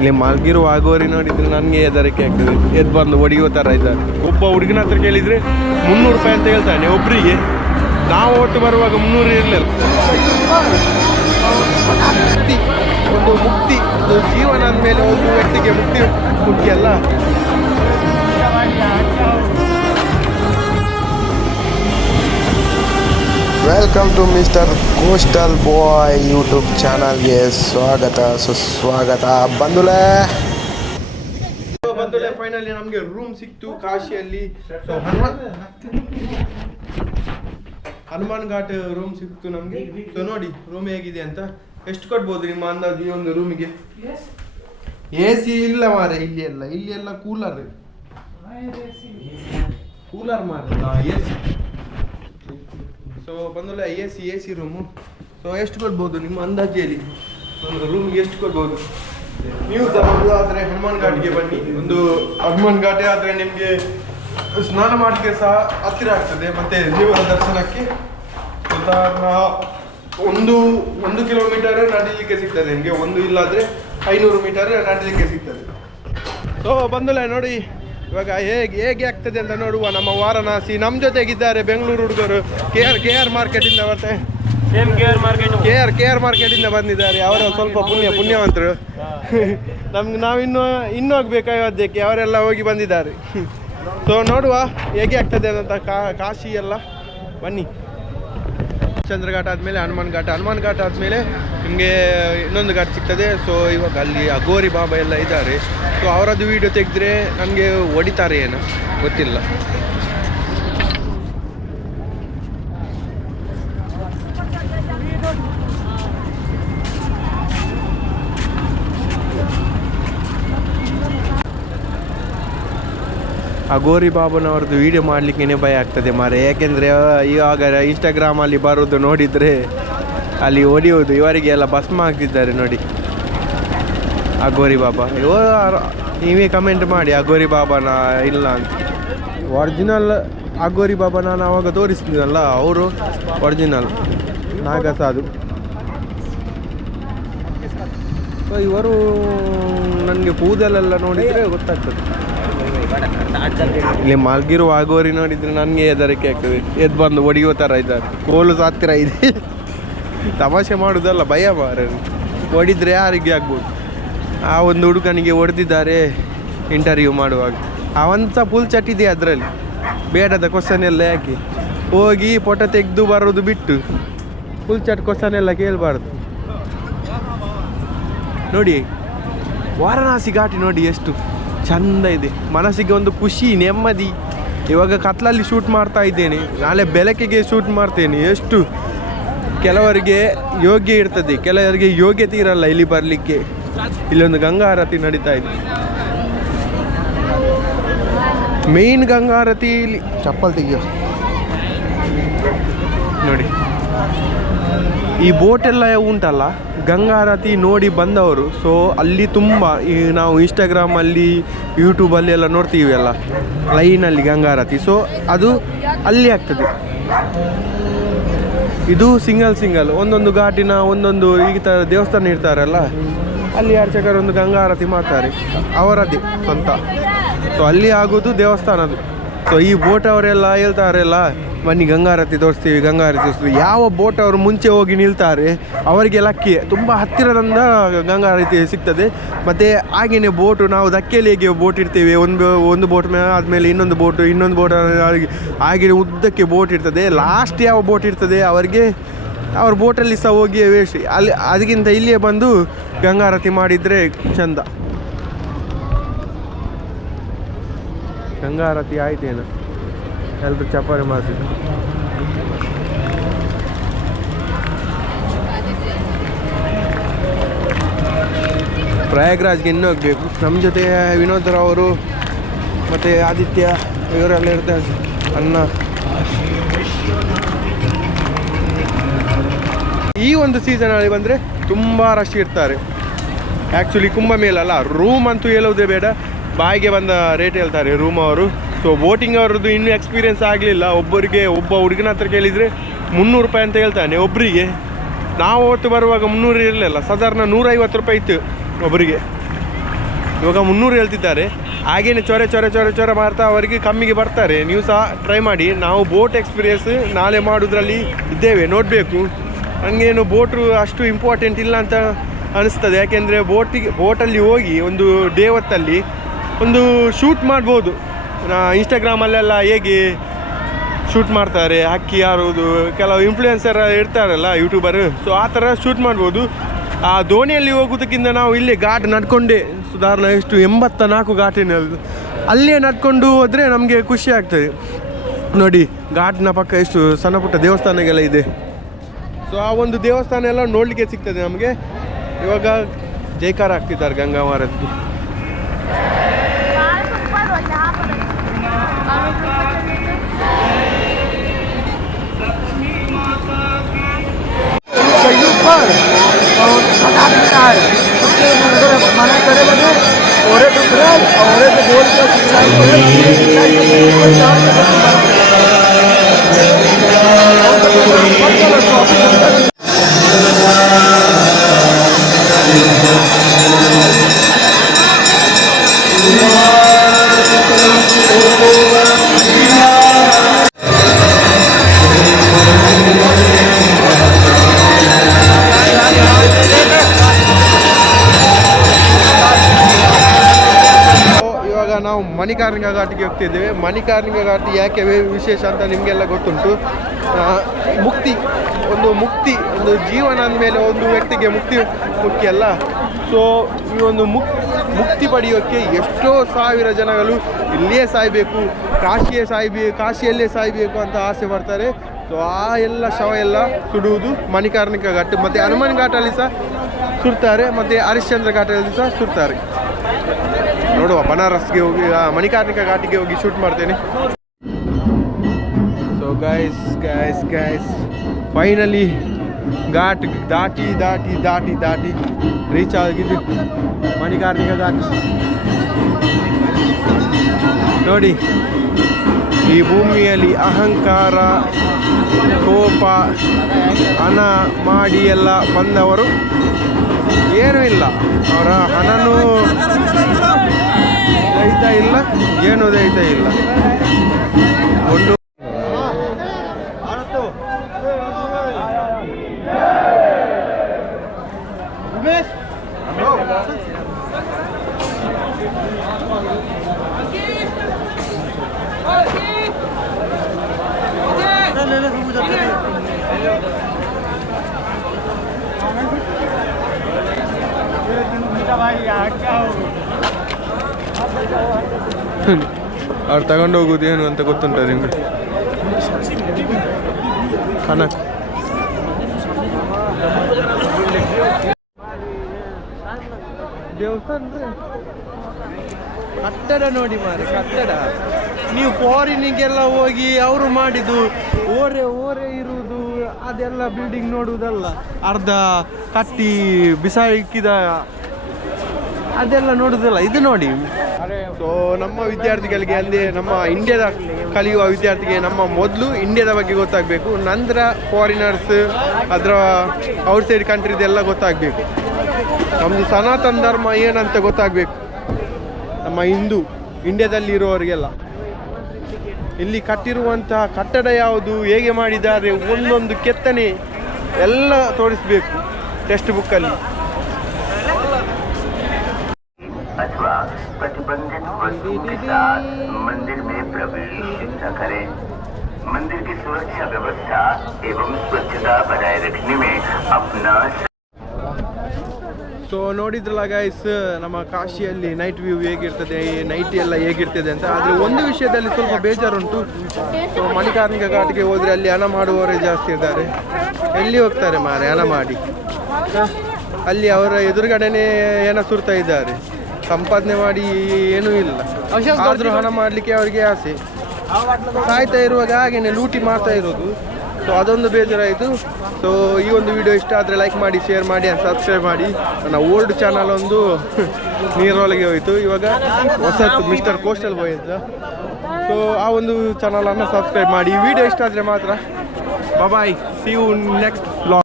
ಇಲ್ಲಿ ಮಲಗಿರುವ ಆಗೋರಿ ನೋಡಿದ್ರೆ ನನಗೆ ಹೆದರಿಕೆ ಆಗ್ತದೆ. ಎದ್ದು ಬಂದು ಹೊಡಿಯೋ ಥರ ಇದ್ದಾರೆ. ಒಬ್ಬ ಹುಡುಗನ ಹತ್ರ ಕೇಳಿದರೆ ಮುನ್ನೂರು ರೂಪಾಯಿ ಅಂತ ಹೇಳ್ತಾನೆ ಒಬ್ಬರಿಗೆ ನಾವು ಒಟ್ಟು ಬರುವಾಗ ಮುನ್ನೂರು ಇರಲಿಲ್ಲ. ಮುಕ್ತಿ ಒಂದು ಮುಕ್ತಿ ಒಂದು ಜೀವನ ಅಂದಮೇಲೆ ಒಂದು ವ್ಯಕ್ತಿಗೆ ಮುಕ್ತಿ ಮುಖ್ಯ ಅಲ್ಲ. Welcome to mister coastal boy YouTube ಚಾನಲ್ಗೆ ಸ್ವಾಗತ ಸುಸ್ವಾಗತ. ಬಂದುಲೆ ಬಂದುಲೆ ಫೈನಲಿ ನಮಗೆ ರೂಮ್ ಸಿಕ್ತು ಕಾಶಿಯಲ್ಲಿ. ಸೊ ಹನುಮಾನ್ ಹನುಮಾನ್ ಘಾಟ್ ರೂಮ್ ಸಿಕ್ತು ನಮಗೆ. ಸೊ ನೋಡಿ ರೂಮ್ ಹೇಗಿದೆ ಅಂತ. ಎಷ್ಟು ಕೊಡ್ಬೋದು ನಿಮ್ಮ ಅಂದಾಜು ಈ ಒಂದು ರೂಮಿಗೆ ಎ ಸಿ ಇಲ್ಲ ಮಾರೆ ಇಲ್ಲಿ ಎಲ್ಲ ಇಲ್ಲಿ ಎಲ್ಲ ಕೂಲರ್ ಕೂಲರ್ ಮಾರ ಎ ಸಿ ಸೊ ಬಂದಲ್ಲ A C A C room so ಎಷ್ಟು ಕೊಡ್ಬೋದು ನಿಮ್ಮ ಅಂದಾಜಿಯಲ್ಲಿ? ಒಂದು ರೂಮ್ಗೆ ಎಷ್ಟು ಕೊಡ್ಬೋದು? ನೀವು ತಗೊಂಡು ಆದರೆ ಹನುಮಾನ್ ಘಾಟ್ಗೆ ಬನ್ನಿ. ಒಂದು ಹನುಮಾನ್ ಘಾಟೆ ಆದರೆ ನಿಮಗೆ ಸ್ನಾನ ಮಾಡಲಿಕ್ಕೆ ಸಹ ಹತ್ತಿರ ಆಗ್ತದೆ. ಮತ್ತು ದೇವರ ದರ್ಶನಕ್ಕೆ ಉದಾಹರಣ ಒಂದು ಒಂದು ಕಿಲೋಮೀಟರ್ ನಡೀಲಿಕ್ಕೆ ಸಿಗ್ತದೆ. ನಿಮಗೆ ಒಂದು ಇಲ್ಲಾದರೆ ಐನೂರು ಮೀಟರ್ ನಡೀಲಿಕ್ಕೆ ಸಿಗ್ತದೆ. ಸೊ ಬಂದಲ್ಲ ನೋಡಿ ಇವಾಗ ಹೇಗೆ ಹೇಗೆ ಆಗ್ತದೆ ಅಂತ ನೋಡುವ ನಮ್ಮ ವಾರಣಾಸಿ. ನಮ್ಮ ಜೊತೆಗಿದ್ದಾರೆ ಬೆಂಗಳೂರು ಹುಡುಗರು. K R K R ಮಾರ್ಕೆಟಿಂದ market K R K R ಮಾರ್ಕೆಟಿಂದ ಬಂದಿದ್ದಾರೆ. ಅವರ ಸ್ವಲ್ಪ ಪುಣ್ಯ, ಪುಣ್ಯವಂತರು. ನಮ್ಗೆ ಇನ್ನು, ಇನ್ನೂ ಹೋಗ್ಬೇಕಾಯೋದ್ಯಕ್ಕೆ ಅವರೆಲ್ಲ ಹೋಗಿ ಬಂದಿದ್ದಾರೆ. ಸೊ ನೋಡುವ ಹೇಗೆ ಆಗ್ತದೆ ಅಂತ ಕಾಶಿ ಎಲ್ಲ. ಬನ್ನಿ. ಚಂದ್ರಘಾಟ ಆದಮೇಲೆ ಹನುಮಾನ್ ಘಾಟ್ ಹನುಮಾನ್ ಘಾಟ್ ಆದಮೇಲೆ ನಿಮಗೆ ಇನ್ನೊಂದು ಘಾಟ್ ಸಿಗ್ತದೆ. ಸೊ ಇವಾಗ ಅಲ್ಲಿ ಅಗೋರಿ ಬಾಬಾ ಎಲ್ಲ ಇದ್ದಾರೆ ಸೊ ಅವರದ್ದು ವಿಡಿಯೋ ತೆಗೆದ್ರೆ ನನಗೆ ಹೊಡಿತಾರೆ ಏನೋ? ಗೊತ್ತಿಲ್ಲ. ಅಗೋರಿ ಬಾಬುನವ್ರದ್ದು ವಿಡಿಯೋ ಮಾಡಲಿಕ್ಕೇ ಭಯ ಆಗ್ತದೆ ಮಾರೆ. ಯಾಕೆಂದರೆ ಇವಾಗ ಇನ್ಸ್ಟಾಗ್ರಾಮಲ್ಲಿ ಬರೋದು ನೋಡಿದರೆ ಅಲ್ಲಿ ಹೊಡಿಯೋದು ಇವರಿಗೆ ಎಲ್ಲ ಭಸ್ಮ ಹಾಕ್ತಿದ್ದಾರೆ ನೋಡಿ. ಅಗೋರಿ ಬಾಬಾ. ಇವ ನೀವೇ ಕಮೆಂಟ್ ಮಾಡಿ ಅಗೋರಿ ಬಾಬಾನ ಇಲ್ಲ ಅಂತ. ಒರಿಜಿನಲ್ ಅಗೋರಿ ಬಾಬಾ ನಾನು ಅವಾಗ ತೋರಿಸ್ತೀನಲ್ಲ ಅವರು ಒರಿಜಿನಲ್ ನಾಗಸಾದು ಸೊ ಇವರು ನನಗೆ ಕೂದಲೆಲ್ಲ ನೋಡಿದರೆ ಗೊತ್ತಾಗ್ತದೆ. ಇಲ್ಲಿ ಮಲ್ಗಿರುವ ಆಗೋರಿ ನೋಡಿದ್ರೆ ನನಗೆ ಹೆದರಿಕೆ ಆಗ್ತದೆ. ಎದ್ದು ಬಂದು ಒಡಿಯೋ ಥರ ಇದ್ದಾರೆ. ಕೋಲು ಹತ್ತಿರ ಇದೆ. ತಮಾಷೆ ಮಾಡೋದಲ್ಲ, ಭಯ ಮಾರ ಹೊಡಿದ್ರೆ ಯಾರಿಗೆ ಆಗ್ಬೋದು? ಆ ಒಂದು ಹುಡುಗನಿಗೆ ಹೊಡೆದಿದ್ದಾರೆ ಇಂಟರ್ವ್ಯೂ ಮಾಡುವಾಗ. ಅವಂತ ಫುಲ್ ಇದೆ ಅದರಲ್ಲಿ. ಬೇಡದ ಕ್ವಶನ್ ಎಲ್ಲ ಯಾಕೆ? ಹೋಗಿ ಫೋಟೋ ತೆಗೆದು ಬರೋದು ಬಿಟ್ಟು. ಫುಲ್ ಚಟ್ ಕ್ವಶನ್ ಎಲ್ಲ ಕೇಳಬಾರ್ದು. ನೋಡಿ, ವಾರಣಾಸಿ ಘಾಟಿ ನೋಡಿ ಎಷ್ಟು. ಚಂದ ಇದೆ. ಮನಸ್ಸಿಗೆ ಒಂದು ಖುಷಿ ನೆಮ್ಮದಿ. ಇವಾಗ ಕತ್ಲಲ್ಲಿ ಶೂಟ್ ಮಾಡ್ತಾ ಇದ್ದೇನೆ. ನಾಳೆ ಬೆಳಕಿಗೆ ಶೂಟ್ ಮಾಡ್ತೇನೆ. ಎಷ್ಟು ಕೆಲವರಿಗೆ ಯೋಗ್ಯ ಇರ್ತದೆ. ಕೆಲವರಿಗೆ ಯೋಗ್ಯತೆ ಇರಲ್ಲ ಇಲ್ಲಿ ಬರಲಿಕ್ಕೆ. ಇಲ್ಲೊಂದು ಗಂಗಾರತಿ ನಡೀತಾ ಇದೆ. ಮೇನ್ ಗಂಗಾರತಿ ಇಲ್ಲಿ ಚಪ್ಪಲ್ ತೆಗಿಯೋ. ನೋಡಿ. ಈ ಬೋಟ್ ಉಂಟಲ್ಲ, ಗಂಗಾರತಿ ನೋಡಿ ಬಂದವರು. ಸೊ ಅಲ್ಲಿ ತುಂಬ, ಈ ನಾವು ಇನ್ಸ್ಟಾಗ್ರಾಮಲ್ಲಿ ಯೂಟ್ಯೂಬಲ್ಲಿ ಎಲ್ಲ ನೋಡ್ತೀವಿ ಅಲ್ಲ ಲೈನಲ್ಲಿ ಗಂಗಾರತಿ. ಸೊ ಅದು ಅಲ್ಲಿ ಆಗ್ತದೆ. ಇದು ಸಿಂಗಲ್ ಸಿಂಗಲ್ ಒಂದೊಂದು ಘಾಟಿನ ಒಂದೊಂದು ಈ ಥರ ದೇವಸ್ಥಾನ ಇರ್ತಾರಲ್ಲ ಅಲ್ಲಿ ಅರ್ಚಕರು ಒಂದು ಗಂಗಾರತಿ ಮಾಡ್ತಾರೆ. ಅವರದ್ದೇ ಸ್ವಂತ. ಸೊ ಅಲ್ಲಿ ಆಗೋದು ದೇವಸ್ಥಾನದು ಸೊ ಈ ಬೋಟ್ ಅವರೆಲ್ಲ ಹೇಳ್ತಾರಲ್ಲ ಬನ್ನಿ ಗಂಗಾರತಿ ತೋರಿಸ್ತೀವಿ ಗಂಗಾರತಿ ತೋರಿಸ್ತೀವಿ. ಯಾವ ಬೋಟ್ ಅವರು ಮುಂಚೆ ಹೋಗಿ ನಿಲ್ತಾರೆ, ಅವರಿಗೆ ಲಕ್ಕಿ. ತುಂಬ ಹತ್ತಿರದಿಂದ ಗಂಗಾರತಿ ಸಿಗ್ತದೆ. ಮತ್ತು ಹಾಗೆಯೇ ಬೋಟು ನಾವು ಧಕ್ಕೆಯಲ್ಲಿ ಹೇಗೆ ಬೋಟ್ ಇರ್ತೀವಿ ಒಂದು ಒಂದು ಬೋಟ್ ಮೇಲೆ ಆದಮೇಲೆ ಇನ್ನೊಂದು ಬೋಟು ಇನ್ನೊಂದು ಬೋಟ್ ಹಾಗೆ ಉದ್ದಕ್ಕೆ ಬೋಟ್ ಇರ್ತದೆ. ಲಾಸ್ಟ್ ಯಾವ ಬೋಟ್ ಇರ್ತದೆ, ಅವರಿಗೆ, ಅವ್ರ ಬೋಟಲ್ಲಿ ಸಹ ಹೋಗಿ ವೇಸ್ಟ್ ಅಲ್ಲಿ ಅದಕ್ಕಿಂತ ಇಲ್ಲಿಯೇ ಬಂದು ಗಂಗಾರತಿ ಮಾಡಿದರೆ ಚಂದ. ಗಂಗಾರತಿ ಆಯ್ತೇನು. ಎಲ್ಲರೂ ಚಪಾರಿ ಮಾಡ್ತಿದ್ರು. ಪ್ರಯಾಗ್ರಾಜ್ಗೆ ಇನ್ನೂ ಹೋಗ್ಬೇಕು. ನಮ್ಮ ಜೊತೆ ವಿನೋದ್ ರಾವ್ ಅವರು ಮತ್ತು ಆದಿತ್ಯ ಇವರೆಲ್ಲ ಇರ್ತಾರೆ. ಅನ್ನ. ಈ ಒಂದು ಸೀಸನಲ್ಲಿ ಬಂದರೆ ತುಂಬ ರಶ್ ಇರ್ತಾರೆ. ಆ್ಯಕ್ಚುಲಿ ಕುಂಭಮೇಲಲ್ಲ ರೂಮ್ ಅಂತೂ ಹೇಳೋದೇ ಬೇಡ. ಬಾಯಿಗೆ ಬಂದ ರೇಟ್ ಹೇಳ್ತಾರೆ ರೂಮ್ ಅವರು. ಸೊ ಬೋಟಿಂಗ್ ಅವ್ರದ್ದು ಇನ್ನೂ ಎಕ್ಸ್ಪೀರಿಯೆನ್ಸ್ ಆಗಲಿಲ್ಲ. ಒಬ್ಬರಿಗೆ, ಒಬ್ಬ ಹುಡುಗನ ಹತ್ರ ಕೇಳಿದರೆ ಮುನ್ನೂರು ರೂಪಾಯಿ ಅಂತ ಹೇಳ್ತಾನೆ ಒಬ್ಬರಿಗೆ ನಾವು ಅವತ್ತು ಬರುವಾಗ ಮುನ್ನೂರು ಇರಲಿಲ್ಲ. ಸಾಧಾರಣ ನೂರೈವತ್ತು ರೂಪಾಯಿ ಇತ್ತು ಒಬ್ಬರಿಗೆ ಇವಾಗ ಮುನ್ನೂರು ಹೇಳ್ತಿದ್ದಾರೆ. ಹಾಗೇನೆ ಚೊರೆ ಚೊರೆ ಚೊರೆ ಚೊರೆ ಮಾಡ್ತಾ ಅವರಿಗೆ ಕಮ್ಮಿಗೆ ಬರ್ತಾರೆ. ನೀವು ಸಹ ಟ್ರೈ ಮಾಡಿ. ನಾವು ಬೋಟ್ ಎಕ್ಸ್ಪೀರಿಯನ್ಸ್ ನಾಳೆ ಮಾಡೋದ್ರಲ್ಲಿ ಇದ್ದೇವೆ. ನೋಡಬೇಕು. ನನಗೇನು ಬೋಟು ಅಷ್ಟು ಇಂಪಾರ್ಟೆಂಟ್ ಇಲ್ಲ ಅಂತ ಅನಿಸ್ತದೆ. ಯಾಕೆಂದರೆ ಬೋಟಿಗೆ ಬೋಟಲ್ಲಿ ಹೋಗಿ ಒಂದು ಡೇ ಹೊತ್ತಲ್ಲಿ ಒಂದು ಶೂಟ್ ಮಾಡ್ಬೋದು. ಇನ್ಸ್ಟಾಗ್ರಾಮಲ್ಲೆಲ್ಲ ಹೇಗೆ ಶೂಟ್ ಮಾಡ್ತಾರೆ, ಅಕ್ಕಿ ಯಾರುವುದು ಕೆಲವು ಇನ್ಫ್ಲೂಯೆನ್ಸರ್ ಇರ್ತಾರಲ್ಲ ಯೂಟ್ಯೂಬರ್ ಸೊ ಆ ಥರ ಶೂಟ್ ಮಾಡ್ಬೋದು. ಆ ದೋಣಿಯಲ್ಲಿ ಹೋಗೋದಕ್ಕಿಂತ ನಾವು ಇಲ್ಲಿ ಘಾಟ್ ನಡ್ಕೊಂಡೇ, ಸುಧಾರಣ ಎಷ್ಟು ಎಂಬತ್ತ ನಾಲ್ಕು ಘಾಟಿನಲ್ಲಿ ಅಲ್ಲೇ ನಡ್ಕೊಂಡು ಹೋದರೆ ನಮಗೆ ಖುಷಿ ಆಗ್ತದೆ. ನೋಡಿ, ಘಾಟ್ನ ಪಕ್ಕ ಎಷ್ಟು ಸಣ್ಣ ಪುಟ್ಟ ದೇವಸ್ಥಾನಗೆಲ್ಲ ಇದೆ. ಸೊ ಆ ಒಂದು ದೇವಸ್ಥಾನ ಎಲ್ಲ ನೋಡಲಿಕ್ಕೆ ಸಿಗ್ತದೆ ನಮಗೆ. ಇವಾಗ ಜೈಕಾರ ಆಗ್ತಿದ್ದಾರೆ है और हटात मिला है। उसके उधर माना करे बने, और एक और एक बोल के सिंचाई को ನಾವು ಮಣಿಕಾರ್ಣಿಕ ಘಾಟಿಗೆ ಹೋಗ್ತಿದ್ದೇವೆ. ಮಣಿಕಾರ್ಣಿಕ ಘಾಟಿ ಯಾಕೆ ವಿಶೇಷ ಅಂತ ನಿಮಗೆಲ್ಲ ಗೊತ್ತುಂಟು. ಮುಕ್ತಿ, ಒಂದು ಮುಕ್ತಿ, ಒಂದು ಜೀವನ ಅಂದಮೇಲೆ ಒಂದು ವ್ಯಕ್ತಿಗೆ ಮುಕ್ತಿ ಮುಖ್ಯ ಅಲ್ಲ. ಸೊ ಈ ಒಂದು ಮುಕ್, ಮುಕ್ತಿ ಪಡೆಯೋಕ್ಕೆ ಎಷ್ಟೋ ಸಾವಿರ ಜನಗಳು ಇಲ್ಲಿಯೇ ಸಾಯಬೇಕು, ಕಾಶಿಯೇ ಸಾಯ್ಬೇ, ಕಾಶಿಯಲ್ಲೇ ಸಾಯಬೇಕು ಅಂತ ಆಸೆ ಪಡ್ತಾರೆ. ಸೊ ಆ ಎಲ್ಲ ಶವ ಎಲ್ಲ ಸುಡುವುದು ಮಣಿಕಾರ್ಣಿಕ ಘಾಟ್ ಮತ್ತು ಹನುಮಾನ್ ಘಾಟಲ್ಲಿ ಸಹ ಸುಡ್ತಾರೆ, ಮತ್ತು ಹರಿಶ್ಚಂದ್ರ ಘಾಟಲ್ಲಿ ಸಹ ಸುಡ್ತಾರೆ. ನೋಡುವ, ಬನಾರಸ್ಗೆ ಹೋಗಿ ಮಣಿಕಾರ್ಣಿಕ ಘಾಟಿಗೆ ಹೋಗಿ ಶೂಟ್ ಮಾಡ್ತೇನೆ. So guys guys guys finally ghat ದಾಟಿ ದಾಟಿ ದಾಟಿ ದಾಟಿ ರೀಚ್ ಆಗಿದ್ದು ಮಣಿಕಾರ್ಣಿಕ ಘಾಟ್. ನೋಡಿ, ಈ ಭೂಮಿಯಲ್ಲಿ ಅಹಂಕಾರ, ಕೋಪ, ಹಣ ಮಾಡಿ ಎಲ್ಲ ಬಂದವರು ಏನೂ ಇಲ್ಲ. ಅವರ ಹಣನೂ ದೈತ ಇಲ್ಲ ಏನು ದೈತಾ ಇಲ್ಲ. ಒಂದು ಅವ್ರು ತಗೊಂಡು ಹೋಗೋದು ಏನು ಅಂತ ಗೊತ್ತುಂಟ ನಿಮಗೆ? ಕನಕ್ ದೇವಸ್ಥಾನ ಕಟ್ಟಡ ನೋಡಿ ಮಾರೆ, ಕಟ್ಟಡ. ನೀವು ಫಾರಿನಿಗೆಲ್ಲ ಹೋಗಿ ಅವರು ಮಾಡಿದ್ದು, ಓರೆ ಓರೆ ಇರುವುದು, ಅದೆಲ್ಲ ಬಿಲ್ಡಿಂಗ್ ನೋಡುವುದಲ್ಲ, ಅರ್ಧ ಕಟ್ಟಿ ಬಿಸಾಕಿದ ಅದೆಲ್ಲ ನೋಡುವುದಲ್ಲ. ಇದು ನೋಡಿ. ಸೊ ನಮ್ಮ ವಿದ್ಯಾರ್ಥಿಗಳಿಗೆ ಅಲ್ಲಿ ನಮ್ಮ ಇಂಡಿಯಾದ ಕಲಿಯುವ ವಿದ್ಯಾರ್ಥಿಗೆ ನಮ್ಮ ಮೊದಲು ಇಂಡಿಯಾದ ಬಗ್ಗೆ ಗೊತ್ತಾಗಬೇಕು, ನಂತರ ಫಾರಿನರ್ಸ್ ಅದರ ಔಟ್ಸೈಡ್ ಕಂಟ್ರಿದೆಲ್ಲ ಗೊತ್ತಾಗಬೇಕು. ನಮ್ಮದು ಸನಾತನ ಧರ್ಮ ಏನಂತ ಗೊತ್ತಾಗಬೇಕು. ನಮ್ಮ ಹಿಂದೂ, ಇಂಡಿಯಾದಲ್ಲಿ ಇರೋರಿಗೆಲ್ಲ. ಇಲ್ಲಿ ಕಟ್ಟಿರುವಂತಹ ಕಟ್ಟಡ ಯಾವುದು, ಹೇಗೆ ಮಾಡಿದ್ದಾರೆ, ಒಂದೊಂದು ಕೆತ್ತನೆ ಎಲ್ಲ ತೋರಿಸಬೇಕು ಟೆಕ್ಸ್ಟ್ ಬುಕ್ಕಲ್ಲಿ प्रतिबंधित वस्तु के साथ मंदिर में प्रवेश न करें मंदिर की सुरक्षा व्यवस्था एवं स्वच्छता बनाए रखने में अपना ಸೊ ನೋಡಿದ್ರಲ್ಲ ಗೈಸ್ ನಮ್ಮ ಕಾಶಿಯಲ್ಲಿ ನೈಟ್ ವ್ಯೂ ಹೇಗಿರ್ತದೆ ನೈಟ್ ಎಲ್ಲ ಹೇಗಿರ್ತದೆ ಅಂತ ಆದರೆ ಒಂದು ವಿಷಯದಲ್ಲಿ ಸ್ವಲ್ಪ ಬೇಜಾರುಂಟು ಸೊ ಮಣಿಕಾರ್ಣಿಕ ಘಾಟಿಗೆ ಹೋದರೆ ಅಲ್ಲಿ ಹಣ ಮಾಡುವವರೇ ಜಾಸ್ತಿ ಇದ್ದಾರೆ ಎಲ್ಲಿ ಹೋಗ್ತಾರೆ ಮಾರೆ ಹಣ ಮಾಡಿ ಹ? ಅಲ್ಲಿ ಅವರ ಎದುರುಗಡೆನೇ ಏನೋ ಸುರ್ತಾ ಇದ್ದಾರೆ ಸಂಪಾದನೆ ಮಾಡಿ ಏನೂ ಇಲ್ಲ. ಆದರೂ ಹಣ ಮಾಡಲಿಕ್ಕೆ ಅವರಿಗೆ ಆಸೆ. ಸಾಯ್ತಾ ಇರುವಾಗ ಹಾಗೇನೆ ಲೂಟಿ ಮಾಡ್ತಾ ಇರೋದು. ಸೊ ಅದೊಂದು ಬೇಜಾರಾಯಿತು. ಸೊ ಈ ಒಂದು ವಿಡಿಯೋ ಇಷ್ಟ ಆದರೆ ಲೈಕ್ ಮಾಡಿ ಶೇರ್ ಮಾಡಿ ಆ್ಯಂಡ್ ಸಬ್ಸ್ಕ್ರೈಬ್ ಮಾಡಿ. ನನ್ನ ಓಲ್ಡ್ ಚಾನಲ್ ಒಂದು ನೀರೊಳಗೆ ಹೋಯಿತು. ಇವಾಗ ಹೊಸತ್ತು ಮಿಸ್ಟರ್ ಕೋಸ್ಟಲ್ ಬಾಯ್ ಅಂತ. ಸೊ ಆ ಒಂದು ಚಾನಲನ್ನು ಸಬ್ಸ್ಕ್ರೈಬ್ ಮಾಡಿ. ಈ ವಿಡಿಯೋ ಇಷ್ಟ ಆದರೆ ಮಾತ್ರ. Bye see you next vlog